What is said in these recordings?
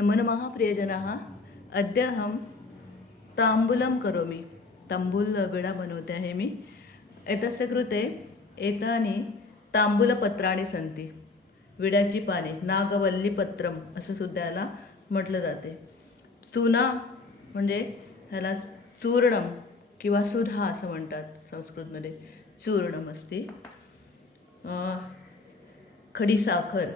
नमो नमः प्रियजनाः। अद्य अहं ताम्बूलं करोमि। ताम्बूल विडा बनवते आहे मी। एतस्य कृते एतानि ताम्बूलपत्राणि सन्ति। विड्याची पाने नागवल्लीपत्रम असं सुद्धा याला म्हटलं जाते। सुना म्हणजे ह्याला चूर्णम किंवा सुधा असं म्हणतात संस्कृतमध्ये। चूर्णम असते। खडी साखर,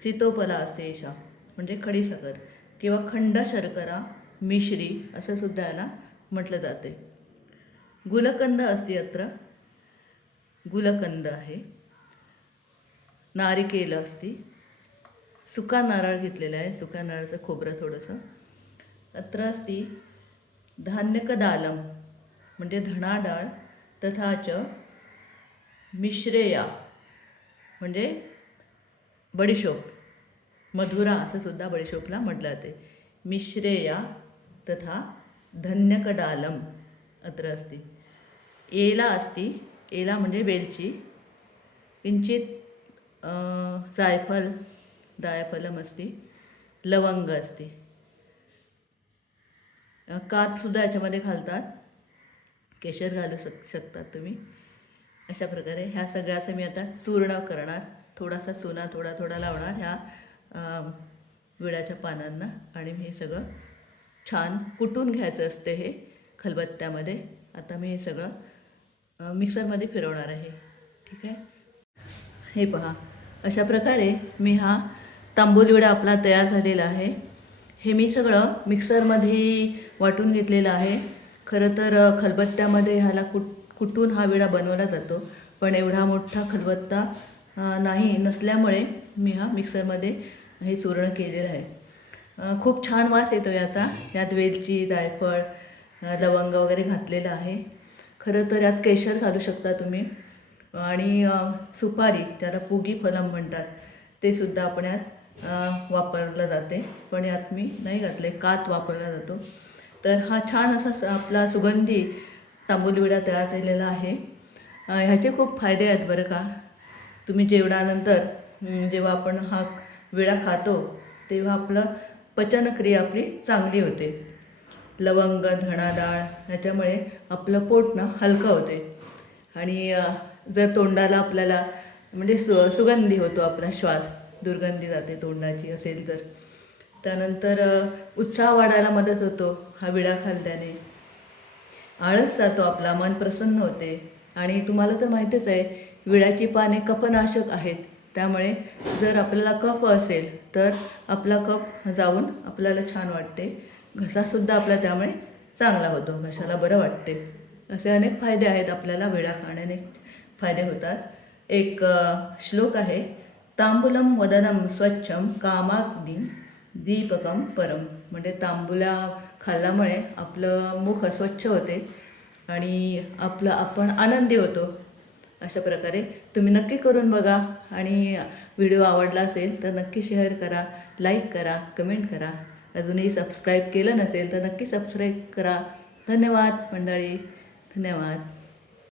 सीतोपला असेशा म्हणजे खडी साखर किंवा खंड शर्करा मिश्री असं सुद्धा याला म्हटलं जाते। गुलकंद असते अत्र, गुलकंद आहे। नारिकेल असते, सुका नारळ घेतलेला आहे, सुका नारळाचं खोबरं थोडंसं। अत्र असते धान्यकदालम म्हणजे धणा डाळ, तथा च मिश्रेया म्हणजे बडीशोप, मधुरा असं सुद्धा बडीशोपला म्हटलं जाते। मिश्रेया तथा धन्यकडालम अत्र अस्ति। एला अस्ति, एला म्हणजे वेलची, किंचित जायफलम अस्ति, लवंग अस्ति। कात सुद्धा याच्यामध्ये घालतात, केशर घालू शकतात तुम्ही। अशा प्रकारे ह्या सगळ्याचं मी आता चूर्ण करणार। थोडासा चुना थोडा लावणार ह्या विड्याच्या पानांना आणि मी हे सगळं छान कुटून घ्यायचं असते हे खलबत्त्यामध्ये। आता मी हे सगळं मिक्सरमध्ये फिरवणार आहे, ठीक आहे। हे पहा, अशा प्रकारे मी हा तांबूल विडा आपला तयार झालेला आहे। हे मी सगळं मिक्सरमध्ये वाटून घेतलेलं आहे। खरं तर खलबत्त्यामध्ये ह्याला कुटून हा विडा बनवला जातो, पण एवढा मोठा खलबत्ता नसल्यामुळे मी हा मिक्सरमध्ये हे चूर्ण केलेलं आहे। खूप छान वास येतो याचा। यात वेलची, जायफळ, लवंग वगैरे घातलेलं आहे। खरं तर यात केशर घालू शकता तुम्ही आणि सुपारी, त्याला पुगी फलम म्हणतात, ते सुद्धा आपण यात वापरलं जाते, पण यात मी नाही घातले, कात वापरला जातो। तर हा छान असा आपला सुगंधी तांबूल विडा तयार झालेला आहे। ह्याचे खूप फायदे आहेत बरं का। तुम्ही जेवणानंतर जेव्हा आपण हा विडा खातो तेव्हा आपलं पचनक्रिया आपली चांगली होते। लवंग, धणा डाळ ह्याच्यामुळे आपलं पोट हलकं होते आणि जर तोंडाला आपल्याला म्हणजे सुगंधी होतो, आपला श्वास दुर्गंधी जाते तोंडाची असेल तर। त्यानंतर उत्साह वाढायला मदत होतो हा विडा खाल्ल्याने। आळस जातो आपला, मन प्रसन्न होते। आणि तुम्हाला तर माहितीच आहे, विड्याची पाने कफनाशक आहेत, त्यामुळे जर आपल्याला कफ असेल तर आपला कफ जाऊन आपल्याला छान वाटते। घसासुद्धा आपला त्यामुळे चांगला होतो, घशाला बरं वाटते। असे अनेक फायदे आहेत, आपल्याला विडा खाण्याने फायदे होतात। एक श्लोक आहे, तांबूलम वदनम स्वच्छम कामाग्निं दीपकम परम म्हणजे तांबूला खाल्ल्यामुळे आपलं मुख स्वच्छ होते आणि आपण आनंदी होतो। अशा प्रकारे तुम्ही नक्की करून बघा आणि व्हिडिओ आवडला असेल तर नक्की शेअर करा, लाईक करा, कमेंट करा। अजूनही सबस्क्राईब केलं नसेल तर नक्की सबस्क्राईब करा। धन्यवाद मंडळी, धन्यवाद।